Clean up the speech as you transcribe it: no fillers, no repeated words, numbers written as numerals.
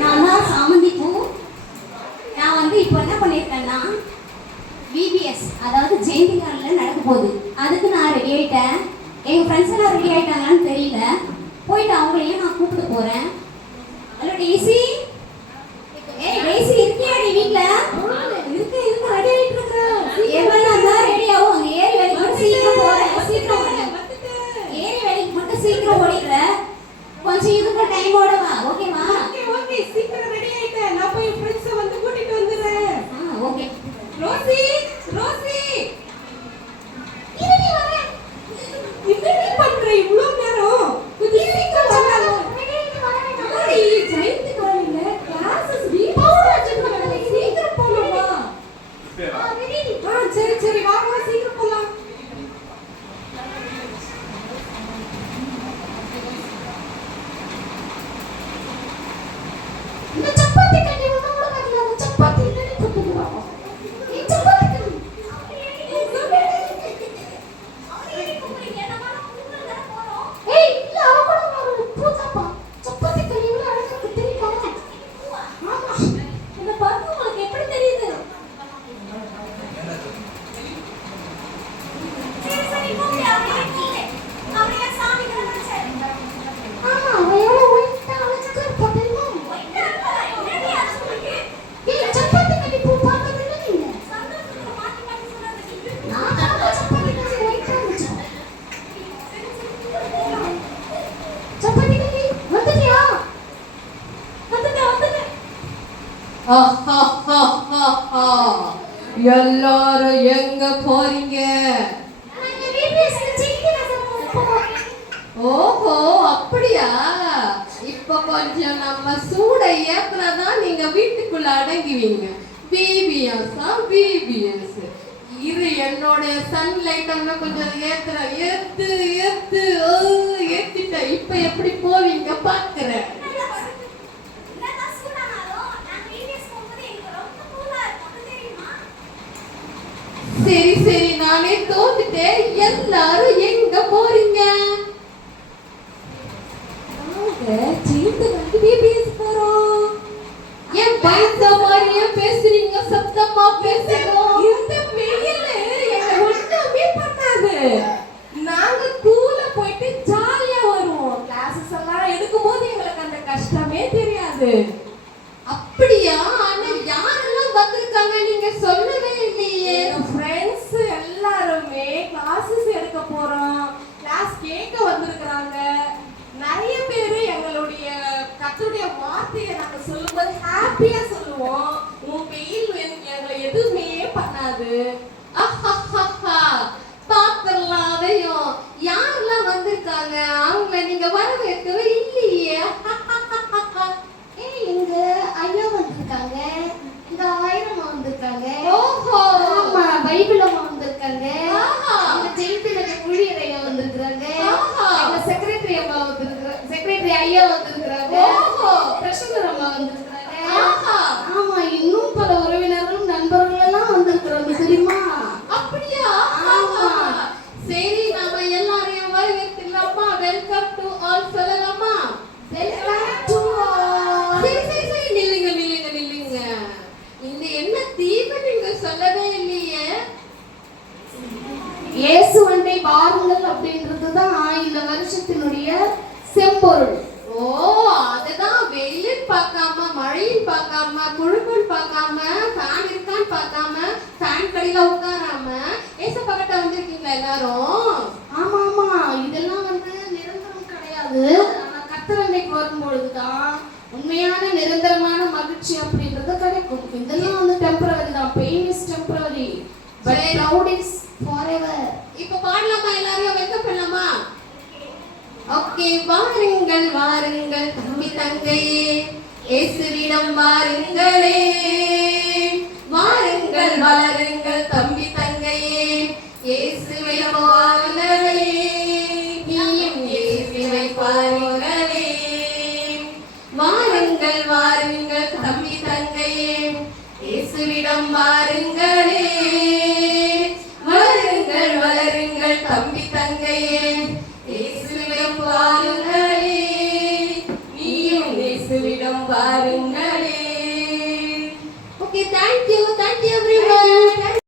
நான் தான் சாமந்தி பூ. நான் வந்து இப்போ என்ன பண்ணியிருக்கேன்னா விபிஎஸ், அதாவது ஜெயந்தி காலில் நடக்க போகுது. அதுக்கு நான் ரெடி ஆகிட்டேன். எங்கள் ஃப்ரெண்ட்ஸ் எல்லாம் ரெடி ஆகிட்டாங்களான்னு தெரியல. போயிட்டு அவங்களையும் நான் கூப்பிட்டு போகிறேன். Hello daisy. ஏய் டேசி, இருக்கியா நீ வீட்டில்? இருக்கு ரெடி ஆகிட்டு இருக்கேன். எவ்வளோ தான் ரெடி ஆகும். அங்கே ஏறி வேலைக்கு மட்டும் சீக்கிரம் போகிறேன். சீக்கிரம் ஏறி வேலைக்கு மட்டும் சீக்கிரம் ஓடிடுற. கொஞ்சம் இதுக்கு டைம் ஓடவா? ஓகேவா? ஓகே சீக்கிரம் ரெடி ஆயிட்டேன். நான் போய் ஃப்ரெண்ட்ஸ் வந்து கூட்டிட்டு வந்துறேன். ஓகே. ரோசி இருடி வரேன். என்னடி பண்ற இவ்ளோ நேரம்? கொஞ்சம் சீக்கிரம் வாங்க. ஓடி ஜெயந்தி காலையில கிளாसेस பவுடர் வச்சிருக்காங்க. சீக்கிரம் போலாமா? சரி வாங்க சீக்கிரம் போலாம். இந்த சப்பாத்தி கட்டி ஒண்ணு கூட வரல. சப்பாத்தி இல்லடி போட்டுடுவா. நீ சப்பாத்தி கட்டி அவரே கூப்பிடுங்க. நம்ம கூப்பிட தர போறோம். ஏய் இல்ல, அவ கூட ஒரு பூசாப்பா. சப்பாத்தி கட்டி இவ்வளவு அழகா இருக்கு தெரியுமா? ஆமா. இந்த பர்ஃபியூம் உங்களுக்கு எப்படி தெரியுது? சரி கூப்பிடு. அவரே சாமி கிட்ட வச்சாரு. ஆமா, அவ எவ்வளவு ஒயிட்டா அழகா இருப்பா தெரியுமா? சப்பாத்தி கட்டி பூ பார்த்ததில்லை நீங்க? சந்தோஷத்துல மாத்தி மாத்தி சொன்னாங்க. நான் சப்பாத்தி கட்டி ஒயிட்டா இருந்துச்சு. சப்பாத்தி கட்டி வந்துட்டியா? வந்துட்டேன். எல்லாரும் எங்க போறீங்க? நாங்க விபிஎஸ்ல ஜெயிக்கிறோம். ஓஹோ அப்படியா? இப்ப கொஞ்சம் நம்ம சூட ஏத்துறதான் நீங்க வீட்டுக்குள்ள அடங்குவீங்க. பிபிஎஸ் இரு, என்னோட சன்லைட் அங்க கொஞ்சம் ஏத்திட்ட. இப்ப எப்படி போவீங்க பாக்குறேன். சரி நானே தோத்துட்டேன். எல்லாரும் எங்க போறீங்க? ஜெயித்து வந்து விபிஎஸ் போறோம். ஏன் பயந்த மாதிரியே பேசுறீங்க? சத்தமா பேசுறோம். இந்த வெயில்ல எங்க ஒண்ணுமே பண்ணாது. நாங்க கூல போயிட்டு ஜாலியா வருவோம். கிளாसेस எல்லாம் எடுக்கும்போது எங்களுக்கு அந்த கஷ்டமே தெரியாது. அப்படியா? ஆனா யாரெல்லாம் வந்திருக்காங்க நீங்க சொல்லவே இல்லையே. ஃப்ரெண்ட்ஸ் எல்லாருமே கிளாसेस எடுக்க போறோம். கிளாஸ் கேட்க வந்திருக்காங்க. நிறைய பேர் எங்களுடைய கர்த்தருடைய வார்த்தையை நாங்க சொல்லும்போது ஹாப்பியா சொல்லுவோம். உன் வெயில் எங்களை எதுவுமே பண்ணாது. பாத்திரலாம் அதையும் யாரெல்லாம் வந்திருக்காங்க? அவங்கள நீங்க வரவேற்கவே இல்லையே. இங்க ஐயா வந்திருக்காங்க. இங்க ஆயிரமா வந்திருக்காங்க. ஓஹோ, ஆமா, பைபிள் அம்மா வந்திருக்காங்க. இங்க ஜெயித்துல குழியர் ஐயா வந்திருக்காங்க. இங்க செக்ரட்டரி அம்மா வந்திருக்காங்க. செக்ரட்டரி ஐயா வந்திருக்காங்க. ஓஹோ, பிரஷர் அம்மா வந்திருக்காங்க. ஆமா, இன்னும் பல உறவினர்களும் நண்பர்கள் எல்லாம் வந்திருக்காங்க தெரியுமா? அப்படியா? ஆமா. சரி, நாம எல்லாரையும் வரவேற்கலாமா? வெல்கம் டு ஆல் சொல்லலாமா? Welcome to all. சரி நில்லுங்க. இந்த என்ன தீவு நீங்க சொல்லவே இல்லையே. இயேசு வண்டை பாருங்கள் அப்படின்றதுதான் இந்த வருஷத்தினுடைய செம்பொருள். ஓ, அதுதான் வெயிலும் பார்க்காம, மழையும் பார்க்காம, குழுக்கள் பார்க்காம, ஃபேன் இருக்கான்னு பார்க்காம, ஃபேன் கடையில உட்காராம ஏசப்பா கிட்ட வந்திருக்கீங்களா எல்லாரும்? ஆமா, இதெல்லாம் வந்து நிரந்தரம் கிடையாது. ஆனா கர்த்தரண்டைக்கு வரும்பொழுதுதான் உண்மையான நிரந்தரமான மகிழ்ச்சி அப்படின்றது கிடைக்கும். இதெல்லாம் வந்து டெம்பரரி தான். Pain is temporary, but cloud is forever. இப்போ பாடலாமா? எல்லாரையும் வெல்கம் பண்ணலாமா? ஓகே, வாருங்கள் தம்பி தங்கையே, இயேசுவிடம் வாருங்களே. வாருங்கள் வளருங்கள் தம்பி தங்கையே, இயேசுவிடம் வாருங்களே. நீயும் இயேசுவை பாருங்களே. வாருங்கள் தம்பி தங்கையே, இயேசுவிடம் வாருங்களே. வளருங்கள் தம்பி தங்கையே, இயேசுவிடம் வாருங்களே. நீயும் இயேசுவிடம் சீக்கிரம் வாருங்களே. Okay, thank you everyone.